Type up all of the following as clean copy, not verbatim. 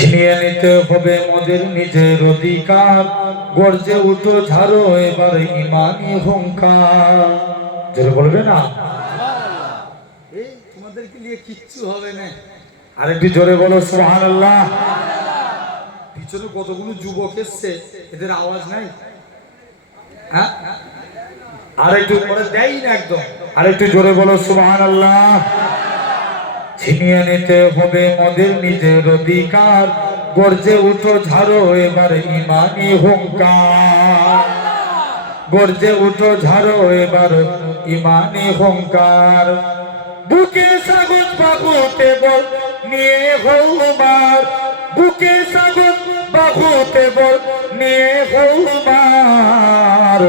ছিনিয়ে নিতে হবে মোদের নিজের অধিকার, গর্জে উঠো ঝাড়ো এবার ইমানি হুঙ্কার। জোরে বলবে না? এই তোমাদেরকে নিয়ে কিচ্ছু হবে না। আরেকটু জোরে বলো সুবহানাল্লাহ। পিছনে কতগুলো যুবক এসছে, এদের আওয়াজ নাই? হ্যাঁ, আরেকটু ওরা দেয় না একদম। আরেকটু জোরে বলো সুবহানাল্লাহ। ছিনিয়ে নিতে হবে মোদের নিজের অধিকার, গর্জে উঠো ঝাড়ো এবার ইমানি হুঙ্কার। গর্জে উঠো ঝাড়ো এবার ইমানি হুঙ্কার। বুকে সাগর বাহুতে বল নিয়ে হৌমার, বুকে সাগর বাহুতে বল নিয়ে হৌমার।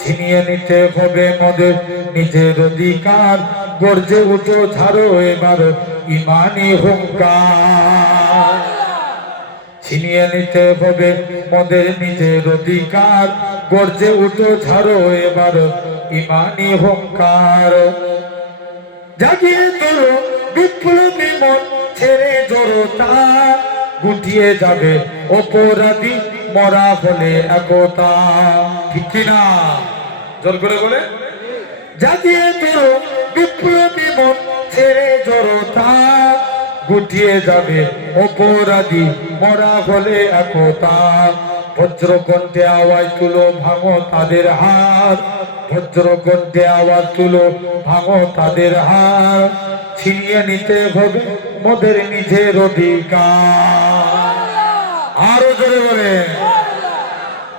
ছিনিয়ে নিতে হবে মোদের নিজের অধিকার, গর্জে উঠো ঝাড়ো এবার ইমানি হুঙ্কার। ছিনিয়ে নিতে হবে মোদের নিজের অধিকার, গর্জে উঠো ঝাড়ো এবার ইমানি হুঙ্কার। জাগিয়ে তোলো বিপ্লবী মন, ছেড়ে জড়তা, গুটিয়ে যাবে অপরাধী মরা হলে একতা। ঠিক কিনা? জোর করে বলে। জাগিয়ে তোলো বিপ্লবী মন, ছেড়ে জড়তা, গুটিয়ে যাবে অপরাধী মরা হলে একতা। বজ্রকণ্ঠে আওয়াজ তুলো ভাঙো তাদের হাত, বজ্রকণ্ঠে আওয়াজ তুলো ভাঙো তাদের হাত। ছিনিয়ে নিতে হবে মোদের নিজের অধিকার। আরো জোরে বলে।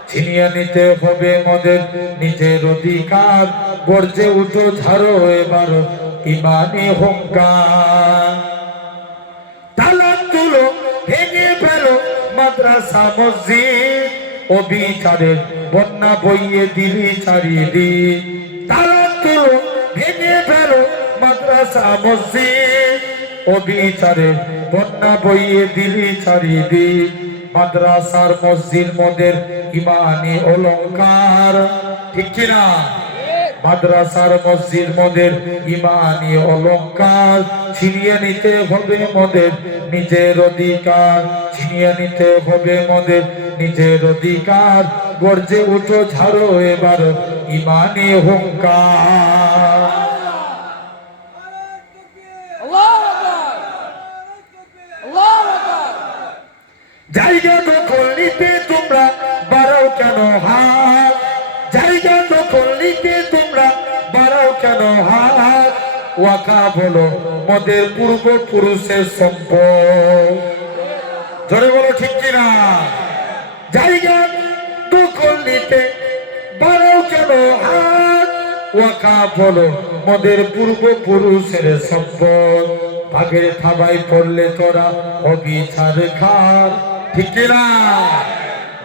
ছিনিয়ে নিতে হবে মোদের নিজের অধিকার, গর্জে উঠো ঝাড়ো এবার ইমানি হুঙ্কার। তালা তুলো ভেঙে ফেলো মাদ্রাসা মসজিদ, অবিচারের বন্যা বইয়ে দিলি চারিদিক। তালা তুলো ভেঙে ফেলো মাদ্রাসা মসজিদ, অবিচারের বন্যা বইয়ে দিলি চারিদিক। মাদ্রাসার মসজিদ মোদের ইমানি অলংকার। ঠিক কিনা? মাদ্রাসার মসজিদ মোদের ইমানি অলংকার। ছিনিয়ে নিতে হবে মোদের নিজের অধিকার, ছিনিয়ে নিতে হবে মোদের নিজের অধিকার, গর্জে উঠো ঝাড়ো এবার ইমানি হুঙ্কার। জায়গা দখল নিতে তোমরা বাড়াও কেন হাত, জায়গা দখল নিতে তোমরা বাড়াও কেন হাত। ওয়াকাফ হলো মোদের পূর্বপুরুষের সম্পদ। জোরে বলো ঠিক কিনা? জায়গা দখল নিতে বাড়াও কেন হাত, ওয়াকাফ হলো মোদের পূর্বপুরুষের সম্পদ। ভাগের থাবায় পড়লে তোরা অবিচার খার। ঠিক কিনা?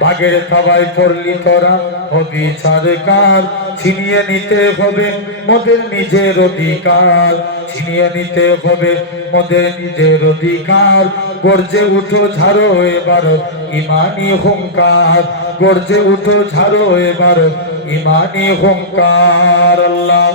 বাগের থাবায় পড়লি তোরা অবিচার কার। ছিনিয়ে নিতে হবে মোদের নিজের অধিকার, ছিনিয়ে নিতে হবে মোদের নিজের অধিকার, গর্জে উঠো ঝাড়ো এবার ইমানি হুঙ্কার। গর্জে উঠো ঝাড়ো এবার ইমানি হুঙ্কার। আল্লাহ